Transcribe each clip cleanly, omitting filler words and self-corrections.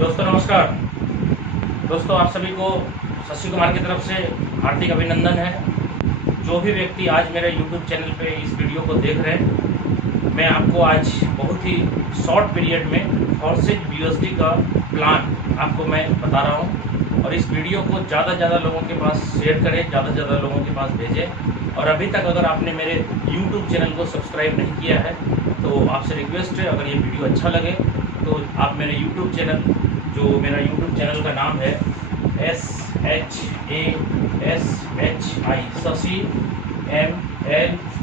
दोस्तों नमस्कार। दोस्तों आप सभी को शशि कुमार की तरफ से हार्दिक अभिनंदन है। जो भी व्यक्ति आज मेरे YouTube चैनल पे इस वीडियो को देख रहे हैं, मैं आपको आज बहुत ही शॉर्ट पीरियड में फॉर्सेज BUSD का प्लान आपको मैं बता रहा हूँ और इस वीडियो को ज़्यादा से ज़्यादा लोगों के पास शेयर करें, ज़्यादा से ज़्यादा लोगों के पास भेजें। और अभी तक अगर आपने मेरे YouTube चैनल को सब्सक्राइब नहीं किया है तो आपसे रिक्वेस्ट है, अगर ये वीडियो अच्छा लगे तो आप मेरे YouTube चैनल, जो मेरा YouTube चैनल का नाम है SHASHI शशि MLMKING,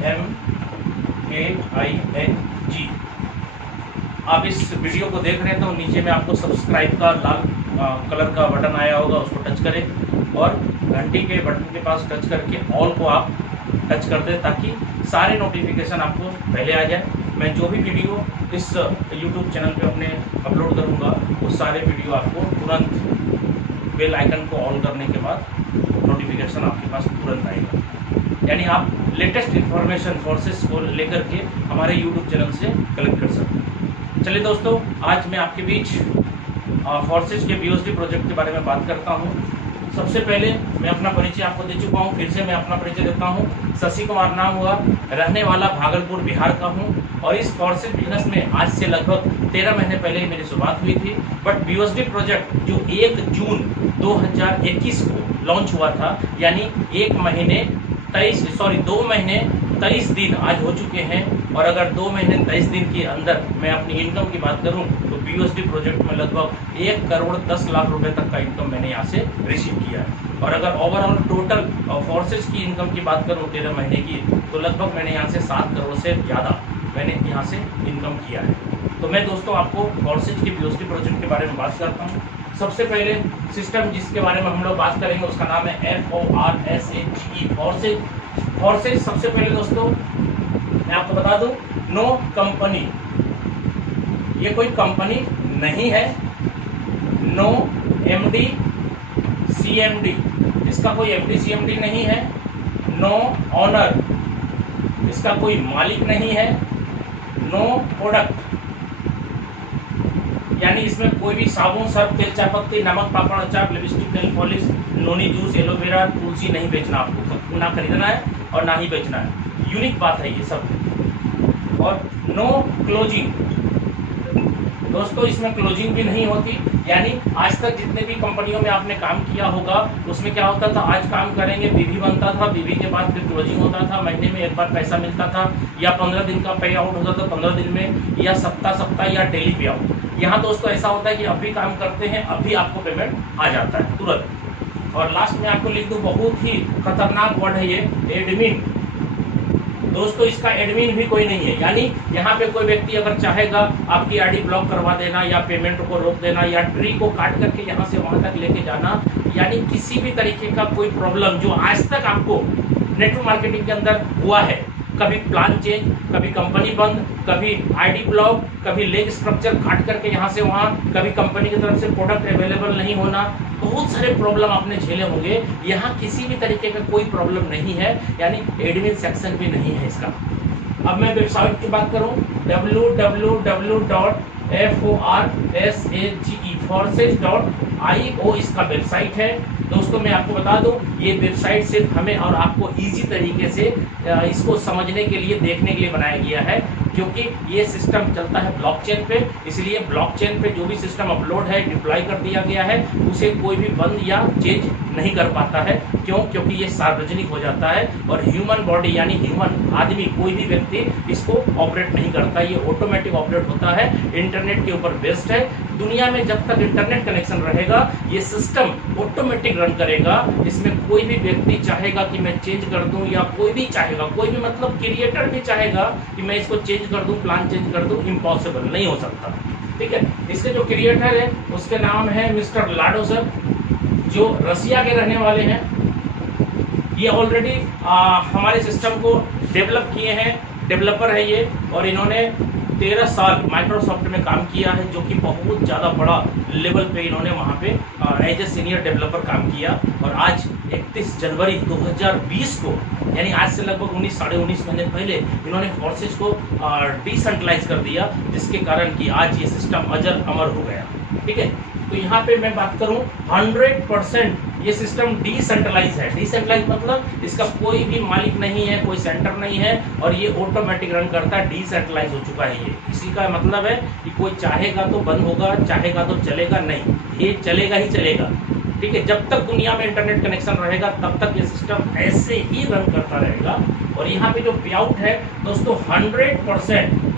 आप इस वीडियो को देख रहे हैं तो नीचे में आपको सब्सक्राइब का लाल कलर का बटन आया होगा, उसको टच करें और घंटी के बटन के पास टच करके ऑल को आप टच कर दें ताकि सारे नोटिफिकेशन आपको पहले आ जाए। मैं जो भी वीडियो इस YouTube चैनल पे अपने अपलोड करूँगा वो सारे वीडियो आपको तुरंत बेल आइकन को ऑन करने के बाद नोटिफिकेशन आपके पास तुरंत आएगा, यानी आप लेटेस्ट इन्फॉर्मेशन फोर्सेस को लेकर के हमारे YouTube चैनल से कलेक्ट कर सकते हैं। चलिए दोस्तों, आज मैं आपके बीच फोर्सेस के BUSD प्रोजेक्ट के बारे में बात करता हूँ। सबसे पहले मैं अपना परिचय आपको दे चुका हूँ, फिर से मैं अपना परिचय देता हूँ। शशि कुमार नाम हुआ, रहने वाला भागलपुर बिहार का हूँ और इस फॉर्सेज बिजनेस में आज से लगभग 13 महीने पहले मेरी शुरुआत हुई थी। बट BUSD प्रोजेक्ट जो 1 जून 2021 को लॉन्च हुआ था, यानी 2 महीने 23 दिन आज हो चुके हैं। और अगर 2 महीने 23 दिन के अंदर मैं अपनी इनकम की बात करूं तो BUSD प्रोजेक्ट में लगभग 1 करोड़ 10 लाख रुपए तक का इनकम मैंने यहाँ से रिसीव किया है। और अगर ओवरऑल टोटल फोर्सेज की इनकम की बात करूं 13 महीने की, तो लगभग मैंने यहाँ से 7 करोड़ से ज़्यादा मैंने यहाँ से इनकम किया है। तो मैं दोस्तों आपको फोर्सेज के BUSD प्रोजेक्ट के बारे में बात करता हूँ। सबसे पहले सिस्टम जिसके बारे में हम लोग बात करेंगे उसका नाम है FORSAGE फोर्सेज। फोर्सेज सबसे पहले दोस्तों मैं आपको बता दूं, नो कंपनी, ये कोई कंपनी नहीं है। नो MD CMD, इसका कोई MD CMD नहीं है। नो ऑनर, इसका कोई मालिक नहीं है। नो प्रोडक्ट, यानी इसमें कोई भी साबुन, सर्फ, तेल, चायपत्ती, नमक, पापड़, अचार, lipstick, nail polish, noni juice, aloe vera, तुलसी नहीं बेचना, आपको ना खरीदना है और ना ही बेचना है। यूनिक बात है ये सब। और नो क्लोजिंग, दोस्तों इसमें क्लोजिंग भी नहीं होती, यानी आज तक जितने भी कंपनियों में आपने काम किया होगा उसमें क्या होता था, आज काम करेंगे, BV बनता था, BV के बाद फिर क्लोजिंग होता था, महीने में एक बार पैसा मिलता था, या 15 दिन का पे आउट होता था 15 दिन में, या सप्ताह या डेली पे आउट। यहाँ दोस्तों ऐसा होता है कि अभी काम करते हैं, अभी आपको पेमेंट आ जाता है तुरंत। और लास्ट में आपको लिख दूं, बहुत ही खतरनाक वर्ड है ये, एडमिन। दोस्तों इसका एडमिन भी कोई नहीं है, यानी यहाँ पे कोई व्यक्ति अगर चाहेगा आपकी आईडी ब्लॉक करवा देना या पेमेंट को रोक देना या ट्री को काट करके यहाँ से वहां तक लेके जाना, यानी किसी भी तरीके का कोई प्रॉब्लम जो आज तक आपको नेटवर्क मार्केटिंग के अंदर हुआ है, कभी प्लान चेंज, कभी कंपनी बंद, कभी आईडी ब्लॉक, कभी लेग स्ट्रक्चर काट करके यहाँ से वहाँ, कभी कंपनी की तरफ से प्रोडक्ट अवेलेबल नहीं होना, बहुत सारे प्रॉब्लम आपने झेले होंगे। यहाँ किसी भी तरीके का कोई प्रॉब्लम नहीं है, यानी एडमिन सेक्शन भी नहीं है इसका। अब मैं वेबसाइट की बात करूँ, www.FORSAGE इसका वेबसाइट है। दोस्तों मैं आपको बता दूं, ये वेबसाइट सिर्फ हमें और आपको इजी तरीके से इसको समझने के लिए, देखने के लिए बनाया गया है, क्योंकि ये सिस्टम चलता है ब्लॉकचेन पे। इसलिए ब्लॉकचेन पे जो भी सिस्टम अपलोड है, डिप्लॉय कर दिया गया है, उसे कोई भी बंद या चेंज नहीं कर पाता है। क्यों? क्योंकि ये सार्वजनिक हो जाता है और ह्यूमन बॉडी यानी ह्यूमन आदमी, कोई भी व्यक्ति इसको ऑपरेट नहीं करता, ये ऑटोमेटिक ऑपरेट होता है, इंटरनेट के ऊपर बेस्ड है। दुनिया में जब तक इंटरनेट कनेक्शन रहेगा ये सिस्टम ऑटोमेटिक रन करेगा। इसमें कोई भी व्यक्ति चाहेगा कि मैं चेंज कर दूं, या कोई भी चाहेगा, कोई भी मतलब क्रिएटर भी चाहेगा कि मैं इसको चेंज कर दूं, प्लान चेंज कर दूं, इम्पॉसिबल, नहीं हो सकता। ठीक है, इसके जो क्रिएटर है उसके नाम है मिस्टर लाडो सर, जो रसिया के रहने वाले हैं। ये ऑलरेडी हमारे सिस्टम को डेवलप किए हैं, डेवलपर है ये, और इन्होंने 13 साल माइक्रोसॉफ्ट में काम किया है, जो कि बहुत ज़्यादा बड़ा लेवल पे इन्होंने वहाँ पे एज ए सीनियर डेवलपर काम किया। और आज 31 जनवरी 2020 को, यानी आज से लगभग 19 महीने पहले इन्होंने फोर्सेस को डिसेंट्रलाइज कर दिया, जिसके कारण कि आज ये सिस्टम अजर अमर हो गया। ठीक है, तो यहाँ पे मैं बात करूँ 100% ये सिस्टम डिसेंट्रलाइज है। डिसेंट्रलाइज मतलब इसका कोई भी मालिक नहीं है, कोई सेंटर नहीं है, और ये ऑटोमेटिक रन करता है। डिसेंट्रलाइज हो चुका है ये। इसी का मतलब है कि कोई चाहेगा तो बंद होगा, चाहेगा तो चलेगा नहीं, ये चलेगा ही चलेगा। ठीक है, जब तक दुनिया में इंटरनेट कनेक्शन रहेगा तब तक ये सिस्टम ऐसे ही रन करता रहेगा। और यहाँ पे जो पे आउट है दोस्तों 100%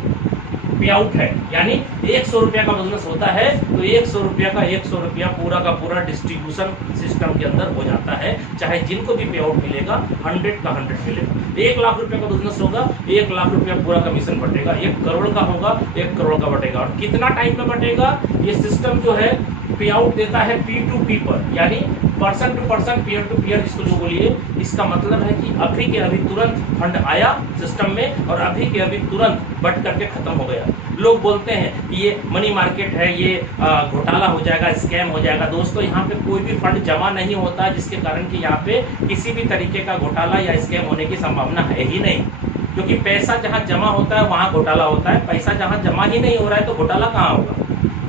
पे आउट है, यानी 100 रुपया का बिजनेस होता है तो 100 रुपया का 100 रुपया पूरा का पूरा डिस्ट्रीब्यूशन सिस्टम के अंदर हो जाता है। चाहे जिनको भी पे आउट मिलेगा 100 का 100 मिलेगा। 1 लाख रुपया का बिजनेस होगा, 1 लाख रुपया पूरा कमीशन बटेगा। 1 करोड़ का होगा, 1 करोड़ का बटेगा। और कितना टाइम में बटेगा? ये सिस्टम जो है पे आउट देता है P2P पर, यानी person to person, peer to peer, जिसको जो बोलिए। इसका मतलब है कि अभी के अभी तुरंत फंड आया सिस्टम में और अभी के अभी तुरंत बट करके खत्म हो गया। लोग बोलते हैं कि ये मनी मार्केट है, ये घोटाला हो जाएगा, स्कैम हो जाएगा। दोस्तों यहाँ पे कोई भी फंड जमा नहीं होता, जिसके कारण कि यहाँ पे किसी भी तरीके का घोटाला या स्कैम होने की संभावना है ही नहीं। क्योंकि पैसा जहाँ जमा होता है वहाँ घोटाला होता है, पैसा जहाँ जमा ही नहीं हो रहा है तो घोटाला कहाँ होगा।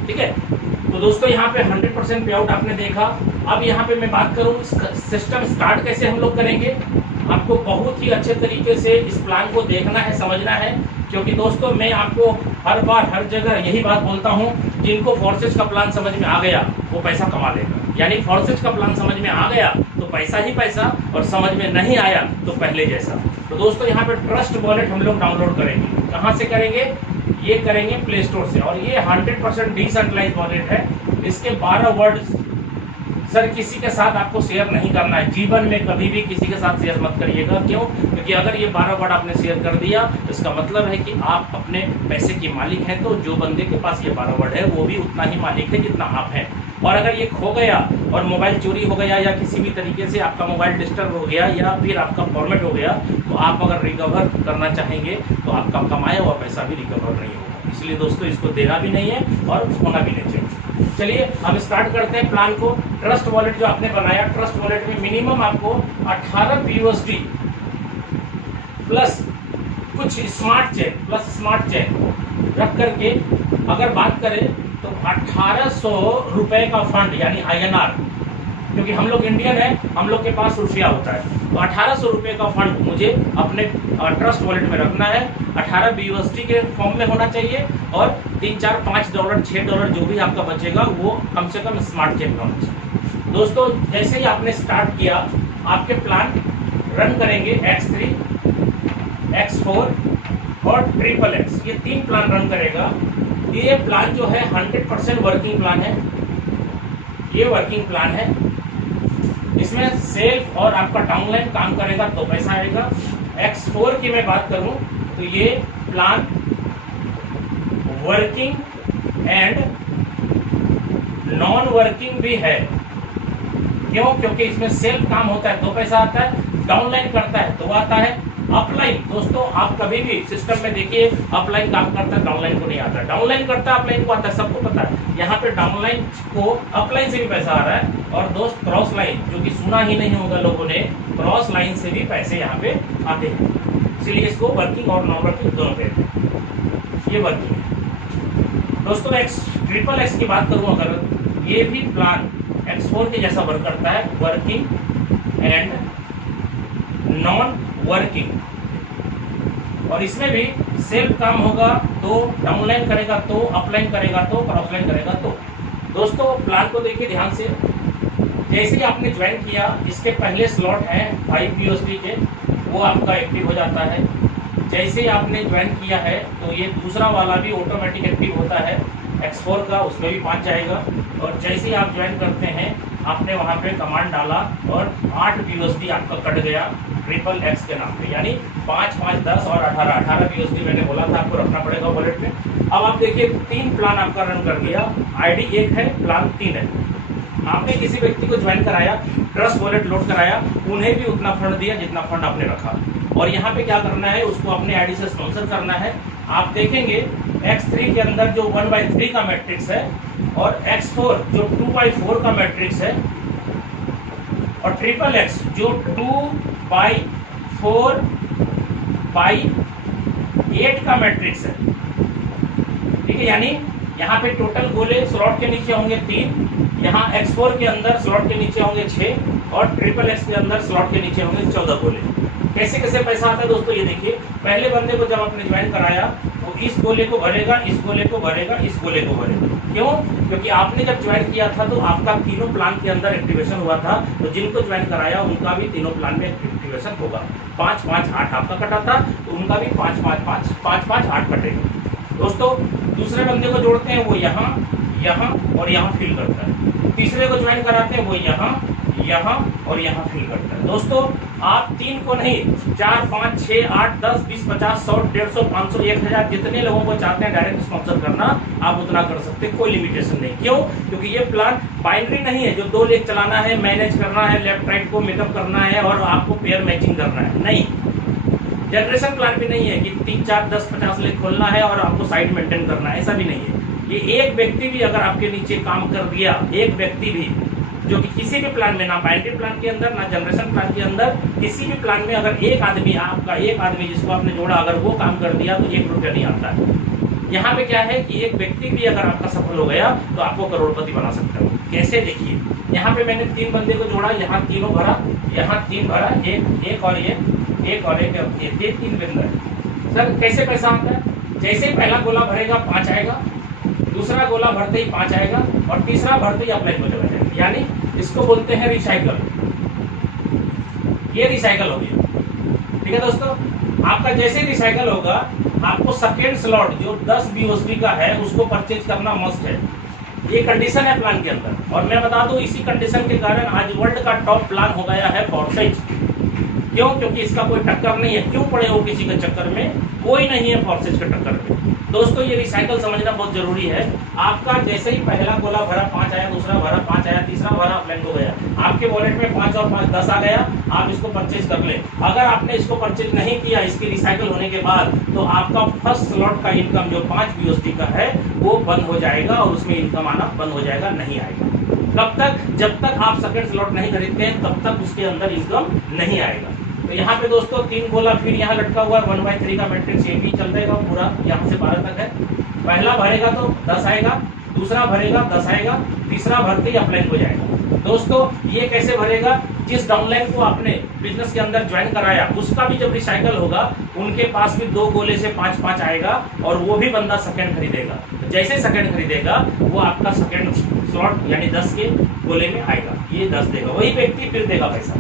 ठीक है, तो दोस्तों यहाँ पे 100% पे आउट आपने देखा। अब यहाँ पे मैं बात करूँ सिस्टम स्टार्ट कैसे हम लोग करेंगे। आपको बहुत ही अच्छे तरीके से इस प्लान को देखना है, समझना है, क्योंकि दोस्तों मैं आपको हर बार हर जगह यही बात बोलता हूँ, जिनको फोर्सेज का प्लान समझ में आ गया वो पैसा कमा लेगा। यानी फोर्सेज का प्लान समझ में आ गया तो पैसा ही पैसा, और समझ में नहीं आया तो पहले जैसा। तो दोस्तों यहाँ पे ट्रस्ट वॉलेट हम लोग डाउनलोड करेंगे। कहाँ से करेंगे? ये करेंगे प्ले स्टोर से। और ये 100% डिसेंट्रलाइज वॉलेट है। इसके 12 वर्ड्स सर किसी के साथ आपको शेयर नहीं करना है, जीवन में कभी भी किसी के साथ शेयर मत करिएगा। क्यों? क्योंकि अगर ये 12 वर्ड आपने शेयर कर दिया तो इसका मतलब है कि आप अपने पैसे के मालिक हैं। तो जो बंदे के पास ये 12 वर्ड है वो भी उतना ही मालिक है जितना आप हैं। और अगर ये खो गया और मोबाइल चोरी हो गया या किसी भी तरीके से आपका मोबाइल डिस्टर्ब हो गया या फिर आपका फॉर्मेट हो गया, तो आप अगर रिकवर करना चाहेंगे तो आपका कमाया हुआ पैसा भी रिकवर नहीं होगा। इसलिए दोस्तों इसको देना भी नहीं है और होना भी नहीं चाहिए। चलिए हम स्टार्ट करते हैं प्लान को। ट्रस्ट वॉलेट जो आपने बनाया, ट्रस्ट वॉलेट में मिनिमम आपको 18 USD प्लस कुछ स्मार्ट चेन रख करके अगर बात करें तो 1800 रुपए का फंड, यानी INR, क्योंकि हम लोग इंडियन है, हम लोग के पास रुपया होता है, तो 1800 रुपए का फंड मुझे अपने ट्रस्ट वॉलेट में रखना है। 18 USD के फॉर्म में होना चाहिए और 3, 4, 5 डॉलर, 6 डॉलर जो भी आपका बचेगा वो कम से कम स्मार्ट चेन में होना चाहिए। दोस्तों जैसे ही आपने स्टार्ट किया, आपके प्लान रन करेंगे X3, X4 और XXX, ये 3 प्लान रन करेगा। ये प्लान जो है 100% वर्किंग प्लान है। ये वर्किंग प्लान है, इसमें सेल्फ और आपका डाउनलाइन काम करेगा तो पैसा आएगा। X4 की मैं बात करूं तो ये plan working and non working भी है। क्यों? क्योंकि इसमें सेल्फ काम होता है तो पैसा आता है, डाउनलाइन करता है तो आता है। अपलाइन दोस्तों आप कभी भी सिस्टम में देखिए, अपलाइन काम करता है, डाउनलाइन को नहीं आता। डाउनलाइन करता है, अपलाइन को आता है, सबको पता है। यहाँ पे डाउनलाइन को अपलाइन से भी पैसा आ रहा है। और दोस्त क्रॉस लाइन, जो कि सुना ही नहीं होगा लोगों ने, क्रॉस लाइन से भी पैसे यहाँ पे आते हैं। इसीलिए इसको वर्किंग और नॉन वर्किंग दोनों कहते हैं। ये वर्किंग है दोस्तों। XXX की बात करूँ अगर, ये भी प्लान X4 के जैसा वर्क करता है, वर्किंग एंड नॉन वर्किंग। और इसमें भी सेल्फ काम होगा तो, डाउनलाइन करेगा तो, अपलाइन करेगा तो, क्रॉसलाइन करेगा तो। दोस्तों प्लान को देखिए ध्यान से। जैसे ही आपने ज्वाइन किया, इसके पहले स्लॉट हैं 5 USD के, वो आपका एक्टिव हो जाता है। जैसे ही आपने ज्वाइन किया है तो ये दूसरा वाला भी ऑटोमेटिक एक्टिव होता है X4 का, उसमें भी 5 जाएगा। और जैसे ही आप ज्वाइन करते हैं, आपने वहाँ पे कमांड डाला और 8 USD आपका कट गया XXX के नाम पे, यानी 5, 5, 10 और 18 USD मैंने बोला था आपको रखना पड़ेगा वॉलेट में। अब आप देखिए 3 प्लान आपका रन कर दिया। ID 1 है, प्लान 3 है। आपने किसी व्यक्ति को ज्वाइन कराया, ट्रस्ट वॉलेट लोड कराया, उन्हें भी उतना फंड दिया जितना फंड आपने रखा। और यहाँ पे क्या करना है, उसको अपने ID से स्पॉन्सर करना है। आप देखेंगे X3 के अंदर जो 1/3 का मैट्रिक्स है, और X4 जो 2/4 का मैट्रिक्स है, और ट्रिपल X जो 2/4/8 का मैट्रिक्स है। ठीक है, यानी यहाँ पे टोटल गोले स्लॉट के नीचे होंगे 3, यहाँ X4 के अंदर स्लॉट के नीचे होंगे 6, और ट्रिपल X के अंदर स्लॉट के नीचे होंगे 14 गोले। कैसे कैसे पैसा आता है दोस्तों, ये देखिए। पहले बंदे को जब आपने ज्वाइन कराया वो इस गोले को भरेगा, इस गोले को भरेगा, इस गोले को भरेगा। क्यों? क्योंकि आपने जब ज्वाइन किया था तो आपका तीनों प्लान के अंदर एक्टिवेशन हुआ था, तो जिनको ज्वाइन कराया उनका भी तीनों प्लान में एक्टिवेशन होगा। 5 5 8 आपका कटा था, तो उनका भी 5 5 5 5 5 8 कटेगा। दोस्तों दूसरे बंदे को जोड़ते हैं, वो यहाँ यहाँ और यहाँ फिल करता है। तीसरे को ज्वाइन कराते हैं, वो यहाँ यहाँ और यहाँ फिल करता है। दोस्तों आप 3 को नहीं, 4 5 6 8 10 20 50 100 150 500 1000 जितने लोगों को चाहते हैं डायरेक्ट स्पॉन्सर करना, आप उतना कर सकते हैं, कोई लिमिटेशन नहीं। क्यों? क्योंकि ये प्लान बाइनरी नहीं है जो 2 लेग चलाना है, मैनेज करना है, लेफ्ट राइट को मेकअप करना है और आपको पेयर मैचिंग करना है। नहीं, जनरेशन प्लान भी नहीं है कि 3 4 10 50 लेग खोलना है और आपको साइड मेंटेन करना है, ऐसा भी नहीं है। ये एक व्यक्ति भी अगर आपके नीचे काम कर दिया, एक व्यक्ति भी जो कि किसी भी प्लान में, ना बाइनरी प्लान के अंदर ना जनरेशन प्लान के अंदर, किसी भी प्लान में अगर एक आदमी, आपका एक आदमी जिसको आपने जोड़ा, अगर वो काम कर दिया तो 1 रुपया नहीं आता है। यहाँ पे क्या है कि एक व्यक्ति भी अगर आपका सफल हो गया तो आपको करोड़पति बना सकता है। कैसे? देखिए, यहाँ पे मैंने 3 बंदे को जोड़ा, यहाँ तीनों भरा, यहाँ 3 भरा, एक और ये 3 बंदे। सर कैसे पैसा आता है? जैसे ही पहला गोला भरेगा 5 आएगा, दूसरा गोला भरते ही 5 आएगा, और तीसरा भरते ही अपलाइन हो जाएगा। यानी इसको बोलते हैं रिसाइकल। ये रिसाइकल हो गया। ठीक है दोस्तों, आपका जैसे रिसाइकल होगा आपको सेकेंड स्लॉट जो 10 BUSD का है उसको परचेज करना मस्ट है। ये कंडीशन है प्लान के अंदर। और मैं बता दूं, इसी कंडीशन के कारण आज वर्ल्ड का टॉप प्लान हो गया है फॉर्सेज। क्यों? क्योंकि इसका कोई टक्कर नहीं है। क्यों पड़े हो किसी के चक्कर में? कोई नहीं है फॉर्सेज के टक्कर में। दोस्तों ये रिसाइकल समझना बहुत जरूरी है। आपका जैसे ही पहला गोला भरा 5 आया, दूसरा भरा 5 आया, तीसरा भरा अपलाइन हो गया, आपके वॉलेट में 5 और 5 10 आ गया, आप इसको परचेज कर ले। अगर आपने इसको परचेज नहीं किया इसकी रिसाइकल होने के बाद, तो आपका फर्स्ट स्लॉट का इनकम जो 5 BUSD का है वो बंद हो जाएगा और उसमें इनकम आना बंद हो जाएगा, नहीं आएगा। कब तक? जब तक आप सेकंड स्लॉट नहीं खरीदते हैं तब तक उसके अंदर इनकम नहीं आएगा। तो यहाँ पे दोस्तों 3 गोला फिर यहाँ लटका हुआ 1/3 का मैट्रिक्स, ये भी चल देगा पूरा, यहाँ से 12 तक है। पहला भरेगा तो 10 आएगा, दूसरा भरेगा 10 आएगा, तीसरा भरते ही अपलाइन हो जाएगा। दोस्तों ये कैसे भरेगा? जिस डाउनलाइन को आपने बिजनेस के अंदर ज्वाइन कराया उसका भी जब रिसाइकल होगा उनके पास भी 2 गोले से 5 5 आएगा, और वो भी बंदा सेकंड खरीदेगा। जैसे सेकंड खरीदेगा वो आपका सेकंड स्लॉट यानी 10 के गोले में आएगा, ये 10 देगा, वही व्यक्ति फिर देगा पैसा।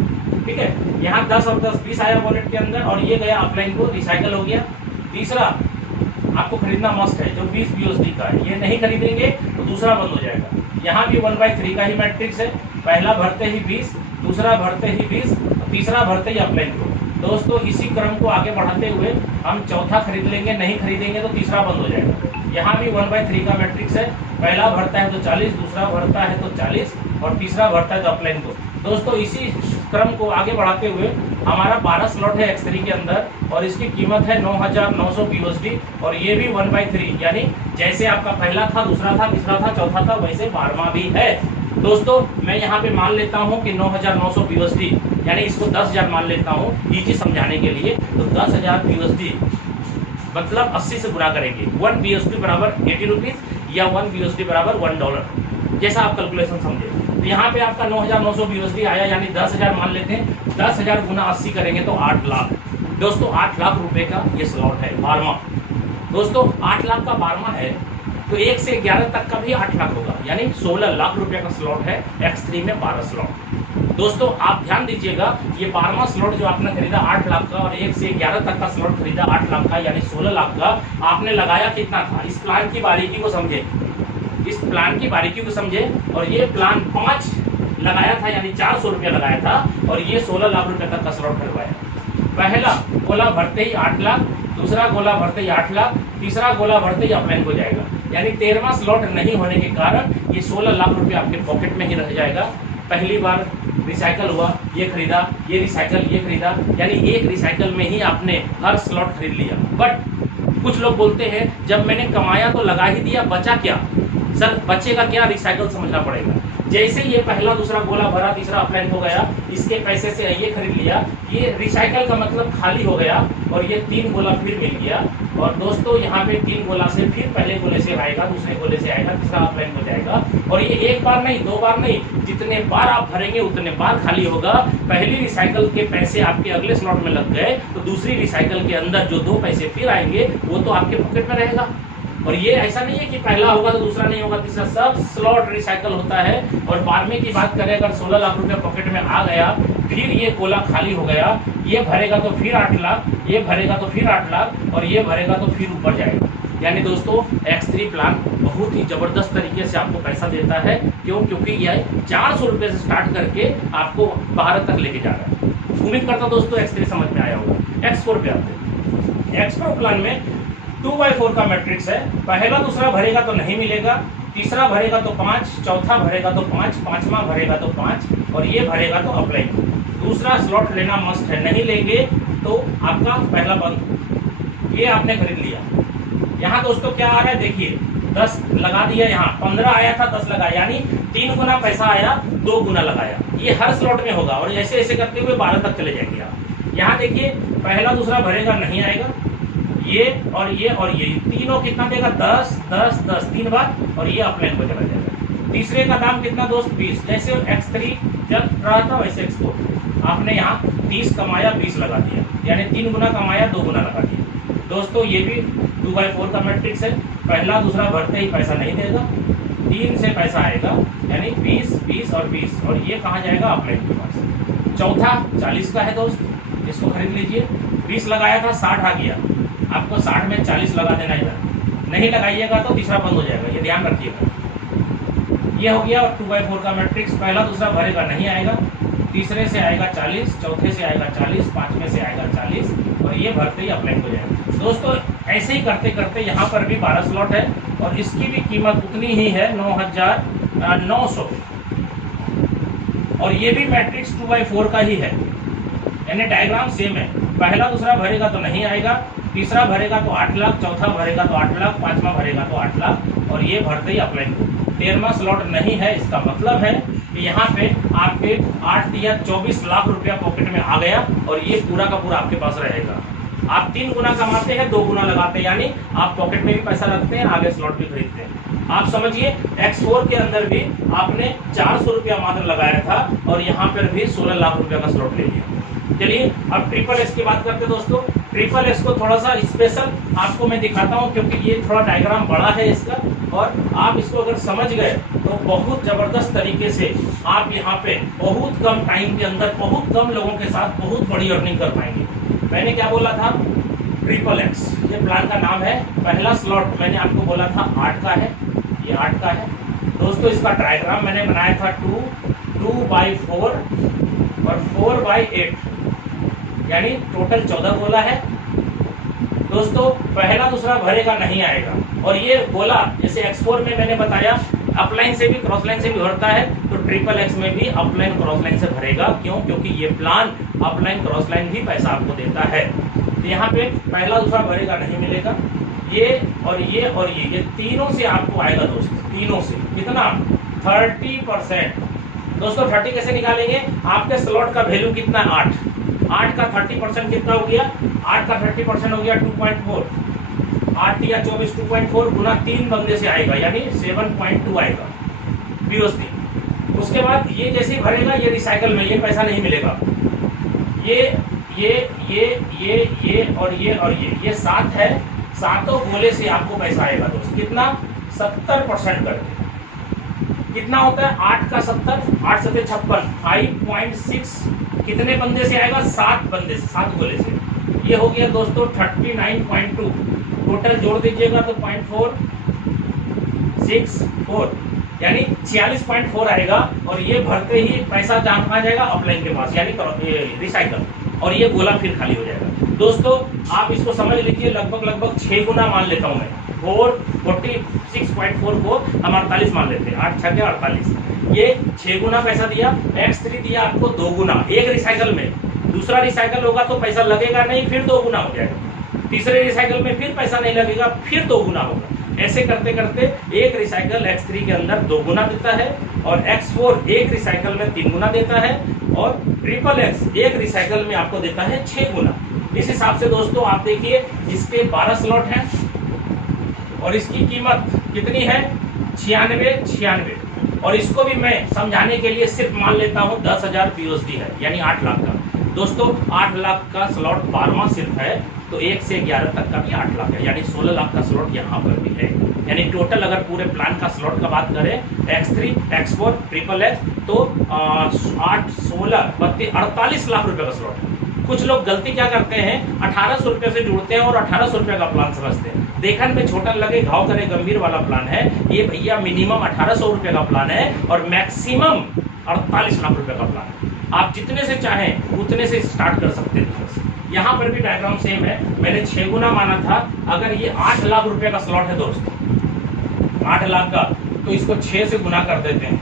ठीक है, यहाँ 10 और 10 20 आया वॉलेट के अंदर, और ये गया अपलाइन को, रिसाइकल हो गया। तीसरा आपको खरीदना मस्ट है जो 20 BUSD का है, ये नहीं खरीदेंगे तो दूसरा बंद हो जाएगा। यहाँ भी 1/3 का ही मैट्रिक्स है, पहला भरते ही 20, दूसरा भरते ही 20, तीसरा भरते ही अपलाइन को। दोस्तों इसी क्रम को आगे बढ़ाते हुए हम चौथा खरीद लेंगे, नहीं खरीदेंगे तो तीसरा बंद हो जाएगा। यहाँ भी 1/3 का मैट्रिक्स है, पहला भरता है तो 40, दूसरा भरता है तो 40, और तीसरा भरता है तो अपलाइन को। दोस्तों इसी क्रम को आगे बढ़ाते हुए हमारा 12 स्लॉट है X3 के अंदर, और इसकी कीमत है 9900 BUSD, और ये भी 1/3, यानी जैसे आपका पहला था, दूसरा था, तीसरा था, चौथा था, वैसे 12वां भी है। दोस्तों मैं यहाँ पे मान लेता हूँ कि 9900 BUSD, यानी इसको 10,000 मान लेता हूँ इजी समझाने के लिए। तो 10,000 BUSD मतलब 80 से गुणा करेंगे, 1 BUSD बराबर 80 रुपीज, या 1 BUSD बराबर $1, जैसा आप कैलकुलेशन समझे। तो यहाँ पे आपका 9900 BUSD आया, यानी 10,000 मान लेते हैं, 10,000 गुना 80 करेंगे तो 8 लाख। दोस्तों 8 लाख रुपए का ये स्लॉट है 12वां। दोस्तों 8 लाख का 12वां है तो 1 से 11 तक का भी 8 लाख होगा, यानी 16 लाख रुपए का स्लॉट है X3 में 12 स्लॉट। दोस्तों आप ध्यान दीजिएगा, ये 12वां स्लॉट जो आपने खरीदा 8 लाख का, और 1 से 11 तक का स्लॉट खरीदा 8 लाख का, यानी 16 लाख का, आपने लगाया कितना था? इस प्लान की बारीकी को समझे, इस प्लान की बारीकी को समझे। और ये प्लान 5 लगाया था, यानी 400 रुपया लगाया था, और ये 16 लाख रुपए तक का स्लॉट खरीदवाया। पहला गोला भरते ही 8 लाख, दूसरा गोला भरते ही 8 लाख, तीसरा गोला भरते ही अपलाइन हो जाएगा, यानी 13वां स्लॉट नहीं होने के कारण ये 16 लाख रुपए आपके पॉकेट में ही रह जाएगा। पहली बार रिसाइकल हुआ, ये खरीदा, ये रिसाइकल, ये खरीदा, यानी एक रिसाइकल में ही आपने हर स्लॉट खरीद लिया। बट कुछ लोग बोलते हैं जब मैंने कमाया तो लगा ही दिया, बचा क्या? सर बचेगा क्या? रिसाइकल समझना पड़ेगा। जैसे ये पहला दूसरा गोला भरा, तीसरा अपलाइन हो गया, इसके पैसे से ये खरीद लिया, ये रिसाइकल का मतलब खाली हो गया और ये 3 गोला फिर मिल गया। और दोस्तों यहाँ पे 3 गोला से फिर पहले गोले से आएगा, दूसरे गोले से आएगा, तीसरा अपलाइन हो जाएगा। और ये एक बार नहीं, 2 बार नहीं, जितने बार आप भरेंगे उतने बार खाली होगा। पहली रिसाइकल के पैसे आपके अगले स्लॉट में लग गए तो दूसरी रिसाइकल के अंदर जो 2 पैसे फिर आएंगे वो तो आपके पॉकेट में रहेगा। और ये ऐसा नहीं है कि पहला होगा तो दूसरा नहीं होगा, तीसरा, सब स्लॉट रिसाइकल होता है। और 12वें की बात करें, अगर 16 लाख रुपया पॉकेट में आ गया, फिर ये गोला खाली हो गया, ये भरेगा तो फिर 8 लाख, ये भरेगा तो फिर 8 लाख और ये भरेगा तो फिर ऊपर जाएगा। यानी दोस्तों X3 प्लान बहुत ही जबरदस्त तरीके से आपको पैसा देता है। क्यों? क्योंकि यह 400 रुपये से स्टार्ट करके आपको भारत तक लेके जा रहा है। उम्मीद करता हूं दोस्तों X3 समझ में आया होगा। X4 पे आते हैं। X4 प्लान में 2/4 का मैट्रिक्स है। पहला दूसरा भरेगा तो नहीं मिलेगा, तीसरा भरेगा तो 5, चौथा भरेगा तो 5, पांचवा भरेगा तो 5 और ये भरेगा तो अपलाइन। दूसरा स्लॉट लेना मस्ट है, नहीं लेंगे तो आपका पहला बंद। ये आपने खरीद लिया। यहाँ दोस्तों क्या आ रहा है देखिए, 10 लगा दिया, यहाँ 15 आया था, 10 लगा, यानी 3 गुना पैसा आया, 2 गुना लगाया। ये हर स्लॉट में होगा और ऐसे ऐसे करते हुए 12 तक चले जाएंगे आप। यहाँ देखिए पहला दूसरा भरेगा, नहीं आएगा, ये और ये और ये तीनों कितना देगा? 10 10 10 3 बार और ये अपलाइन को चला जाएगा। तीसरे का दाम कितना दोस्त? 20। जैसे X3 चल रहा था वैसे X4 आपने यहाँ 30 कमाया, 20 लगा दिया, यानी 3 गुना कमाया, 2 गुना लगा दिया। दोस्तों ये भी 2/4 का मैट्रिक्स है। पहला दूसरा भरते ही पैसा नहीं देगा, 3 से पैसा आएगा, यानी 20 20 और 20 और ये कहाँ जाएगा? अपलाइन के पास। चौथा 40 का है दोस्त, इसको खरीद लीजिए। 20 लगाया था, 60 आ गया, आपको 60 में 40 लगा देना इधर। नहीं लगाइएगा तो तीसरा बंद हो जाएगा, ये ध्यान रखिएगा। ये हो गया 2/4 का मैट्रिक्स। पहला दूसरा भरेगा, नहीं आएगा, तीसरे से आएगा 40, चौथे से आएगा 40, पांचवें से आएगा 40 और ये भरते ही अपलाइन हो जाएगा। दोस्तों ऐसे ही करते करते यहाँ पर भी 12 स्लॉट है और इसकी भी कीमत उतनी ही है, 9,900। और ये भी मैट्रिक्स 2/4 का ही है, यानी डायग्राम सेम है। पहला दूसरा भरेगा तो नहीं आएगा, तीसरा भरेगा तो 8 लाख, चौथा भरेगा तो 8 लाख, पांचवा भरेगा तो 8 लाख और ये भरते ही अपलाइन। 13वां स्लॉट नहीं है, इसका मतलब है कि यहाँ पे आपके 8 या 24 लाख रुपया पॉकेट में आ गया और ये पूरा का पूरा आपके पास रहेगा। आप 3 गुना कमाते हैं, 2 गुना लगाते हैं, यानी आप पॉकेट में भी पैसा रखते हैं, आगे स्लॉट भी खरीदते हैं। आप समझिए X4 के अंदर भी आपने 400 रुपया मात्र लगाया था और यहाँ पर भी 16 लाख रुपया का स्लॉट ले लिया। चलिए अब SSS की बात करते हैं दोस्तों। SSS को थोड़ा सा स्पेशल आपको मैं दिखाता हूँ क्योंकि ये थोड़ा डायग्राम बड़ा है इसका, और आप इसको अगर समझ गए तो बहुत जबरदस्त तरीके से आप यहाँ पे बहुत कम टाइम के अंदर बहुत कम लोगों के साथ बहुत बड़ी अर्निंग कर पाएंगे। मैंने क्या बोला था? SSS, ये प्लान का नाम है। पहला स्लॉट मैंने आपको बोला था 8 का है, ये 8 का है दोस्तों। इसका डायग्राम मैंने बनाया था 2/4 और 4/8, यानी टोटल 14 गोला है दोस्तों। पहला दूसरा भरेगा, नहीं आएगा और ये गोला जैसे X4 में मैंने बताया अपलाइन से भी क्रॉस लाइन से भी भरता है, तो SSS में भी अपलाइन क्रॉस लाइन से भरेगा। क्यों? क्योंकि ये प्लान अपलाइन क्रॉस लाइन भी पैसा आपको देता है। तो यहाँ पे पहला दूसरा भरेगा, नहीं मिलेगा, ये और ये और ये तीनों से आपको आएगा दोस्तों। तीनों से कितना? 30%। दोस्तों 30 कैसे निकालेंगे? आपके स्लॉट का वैल्यू कितना? 8 का 30% कितना हो गया? 8 का 30% हो गया 2.4। 8 या 24 2.4 गुना 3 बंदे से आएगा, यानी 7.2 आएगा BOC। उसके बाद ये जैसे ही भरेगा, ये रिसाइकल में ये पैसा नहीं मिलेगा। ये और ये 7 है, सातों गोले से आपको पैसा आएगा दोस्त। कितना? 70% करके कितना होता है? 8 का 70, 8 7 56, 5.6 कितने बंदे से आएगा? 7 बंदे से, 7 गोले से। ये हो गया दोस्तों 39.2। टोटल जोड़ दीजिएगा तो 0.464, यानी 46.4 आएगा और ये भरते ही पैसा कहाँ जाएगा? अपलाइन के पास, यानी रिसाइकल, और ये गोला फिर खाली हो जाएगा। दोस्तों आप इसको समझ लीजिए, लगभग 6 गुना मान लेता हूँ मैं। 46.4 को हम 48 मान लेते हैं, 8 6 48। ये 6 गुना पैसा दिया। X3 दिया आपको 2 गुना एक रिसाइकल में। दूसरा रिसाइकल होगा तो पैसा लगेगा नहीं, फिर 2 गुना हो जाएगा। तीसरे रिसाइकल में फिर पैसा नहीं लगेगा, फिर 2 गुना होगा। ऐसे करते करते एक रिसाइकल X3 के अंदर 2 गुना देता है, और X4 एक रिसाइकल में 3 गुना देता है, और XXX एक रिसाइकल में आपको देता है 6 गुना। इस हिसाब से दोस्तों आप देखिए, इसके 12 स्लॉट हैं और इसकी कीमत कितनी है, 96, और इसको भी मैं समझाने के लिए सिर्फ मान लेता हूं 10,000 POSD है, यानी 8 लाख का। दोस्तों 8 लाख का स्लॉट 12वां सिर्फ है, तो 1 से 11 तक का भी 8 लाख है, यानी 16 लाख का स्लॉट यहाँ पर भी है। यानी टोटल अगर पूरे प्लान का स्लॉट का बात करें, X3, X4, XXX, तो 8, 16, 32, 48 लाख रुपए का स्लॉट है। कुछ लोग गलती क्या करते हैं, 1800 रुपए से जुड़ते हैं और 1800 रुपए का प्लान समझते हैं। देखने में छोटा लगे, घाव करे गंभीर वाला प्लान है ये भैया। मिनिमम 1800 रुपए का प्लान है और मैक्सिमम 48 लाख रुपए का प्लान है। आप जितने से चाहें उतने से स्टार्ट कर सकते हैं। यहाँ पर भी डायग्राम सेम है, मैंने 6 गुना माना था। अगर ये 8 लाख रुपए का स्लॉट है दोस्तों, 8 लाख का, तो इसको 6 से गुना कर देते हैं,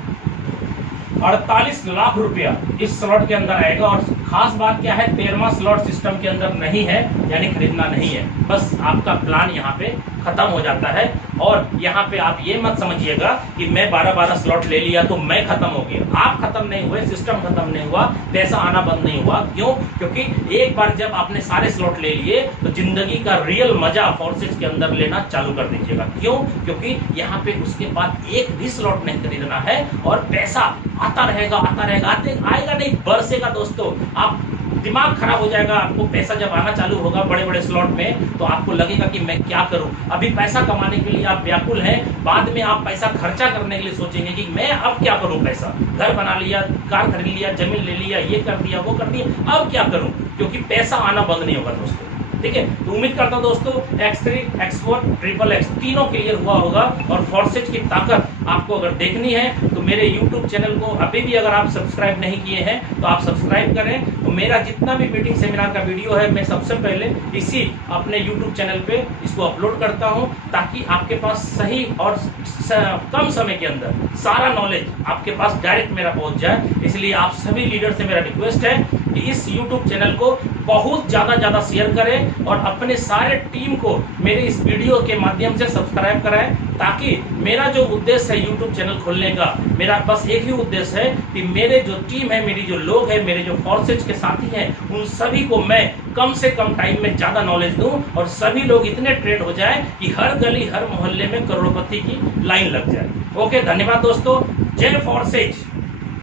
48 लाख रुपया इस स्लॉट के अंदर आएगा। और खास बात क्या है, 13वां स्लॉट सिस्टम के अंदर नहीं है, यानी खरीदना नहीं है, बस आपका प्लान यहाँ पे खत्म हो जाता है। और यहाँ पे आप ये मत समझिएगा कि मैं 12 स्लॉट ले लिया तो मैं खत्म हो गया। आप खत्म नहीं हुए, सिस्टम खत्म नहीं हुआ, पैसा आना बंद नहीं हुआ। क्यों? क्योंकि एक बार जब आपने सारे स्लॉट ले लिए तो जिंदगी का रियल मजा फोर्सेज के अंदर लेना चालू कर दीजिएगा। क्यों? क्योंकि यहाँ पे उसके बाद एक भी स्लॉट नहीं खरीदना है और पैसा आता रहेगा, आएगा नहीं, बरसेगा दोस्तों। आप दिमाग खराब हो जाएगा। आपको पैसा जब आना चालू होगा बड़े बड़े स्लॉट में, तो आपको लगेगा कि मैं क्या करूं। अभी पैसा कमाने के लिए आप व्याकुल हैं, बाद में आप पैसा खर्चा करने के लिए सोचेंगे कि मैं अब क्या करूं। पैसा घर बना लिया, कार खरीद लिया, जमीन ले लिया, ये कर दिया, वो कर दिया, अब क्या करूं, क्योंकि पैसा आना बंद नहीं होगा दोस्तों। ठीक है, तो उम्मीद करता हूं दोस्तों X3, X4, XXX तीनों क्लियर हुआ होगा। और फोर्सेज की ताकत आपको अगर देखनी है तो मेरे YouTube चैनल को अभी भी अगर आप सब्सक्राइब नहीं किए हैं तो आप सब्सक्राइब करें। तो मेरा जितना भी मीटिंग सेमिनार का वीडियो है, मैं सबसे पहले इसी अपने YouTube चैनल पे इसको अपलोड करता हूं, ताकि आपके पास सही और कम समय के अंदर सारा नॉलेज आपके पास डायरेक्ट मेरा पहुंच जाए। इसलिए आप सभी लीडर से मेरा रिक्वेस्ट है कि इस YouTube चैनल को बहुत ज्यादा शेयर करें और अपने सारे टीम को मेरे इस वीडियो के माध्यम से सब्सक्राइब कराएं, ताकि मेरा जो उद्देश्य है YouTube चैनल खोलने का, मेरा बस एक ही उद्देश्य है कि मेरे जो टीम है, मेरी जो लोग हैं, मेरे जो फोर्सेज के साथी हैं, उन सभी को मैं कम से कम टाइम में ज्यादा नॉलेज दूं और सभी लोग इतने ट्रेड हो जाए कि हर गली हर मोहल्ले में करोड़पति की लाइन लग जाए। ओके, धन्यवाद दोस्तों। जय फोर्सेज।